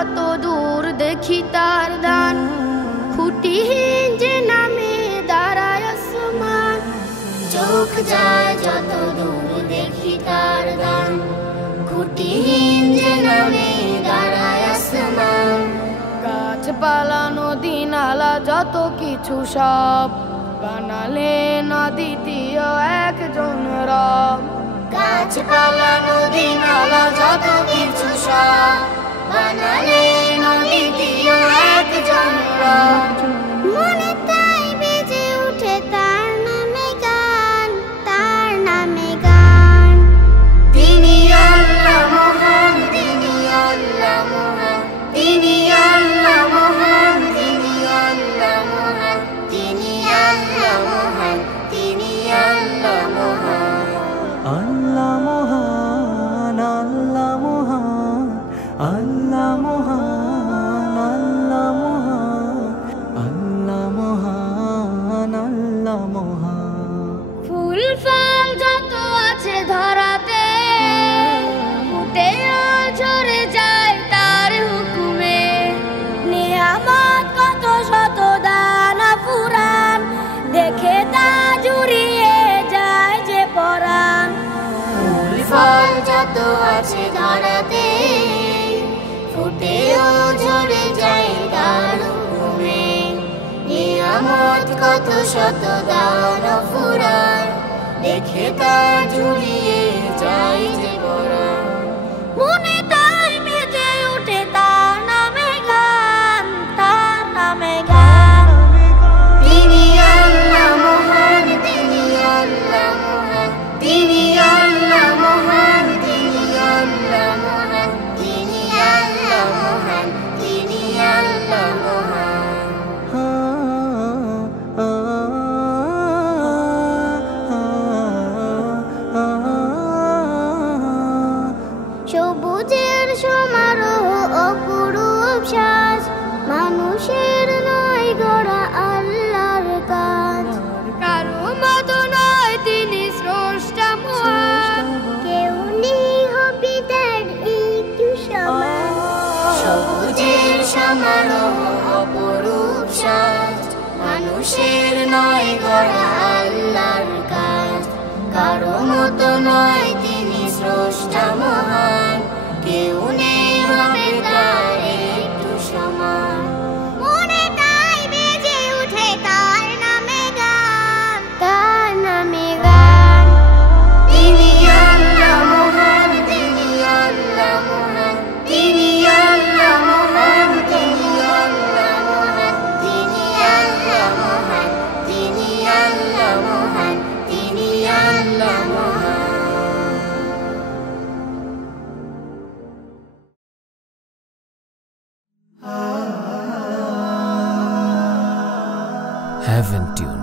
যত দূর দেখি তার দান, খুঁটিহীন যে নামে দাঁড়ায় আসমান। চোখ যায় যত দূর দেখি তার দান, খুঁটিহীন যে নামে দাঁড়ায় আসমান। গাছপালা নদী নালা যত কিছু সব বানালেন অদ্বিতীয় একজন রব। গাছপালা নদী নালা যত কিছু সব বানালেন অদ্বিতীয় একজন রব। মনে তাই বেজে উঠে তার নামে গান, তার নামে গান। তিনি আল্লাহ মহান, তিনি আল্লাহ মহান, তিনি আল্লাহ মহান, তিনি আল্লাহ মহান, তিনি আল্লাহ মহান, তিনি আল্লাহ মহান। আল্লাহ মহান, আল্লাহ মহান, আল্লাহ মহান, আল্লাহ মহান, আল্লাহ মহান, আল্লাহ মহান। ফুল ফল যত আছে ধরাতে ফুটে ঝরে যায় তার হুকুমে। নিয়ামত কত শত দানা ফুরান, দেখে তা জুড়িয়ে যায় যে পরাণ। ফুল ফল যত আছে ধরাতে ফুটেও ঝরে যায় তার হুকুমে। নিয়ামত কত শত দানা ফুরান, দেখে তা জুড়িয়ে যায় যে পরাণ। মনে তাই বেজে উঠে তার নামে গান, তার নামে গান। তিনি আল্লাহ মহান, তিনি আল্লাহ মহান, তিনি আল্লাহ মহান, তিনি আল্লাহ মহান, তিনি আল্লাহ মহান, তিনি আল্লাহ মহান। সবুজের সমারোহ অপরূপ সাজ, মানুষের নয় গড়া আল্লাহর কাজ। কারো মতো নয় তিনি স্রষ্টা মহান, কেউ নেই হবে তার একটু সমান। সবুজের সমারোহ অপরূপ সাজ, মানুষের নয় গড়া আল্লাহর কাজ। কারো মতো নয় তিনি স্রষ্টা মহান, কেউ নেই হবে তার একটু সমান। মনে তাই বেজে উঠে তার নামে গান, তার নামে গান। তিনি আল্লাহ মহান, তিনি আল্লাহ মহান, তিনি আল্লাহ মহান, তিনি আল্লাহ মহান, তিনি আল্লাহ মহান, তিনি আল্লাহ মহান, তিনি আল্লাহ মহান। Heaven Tune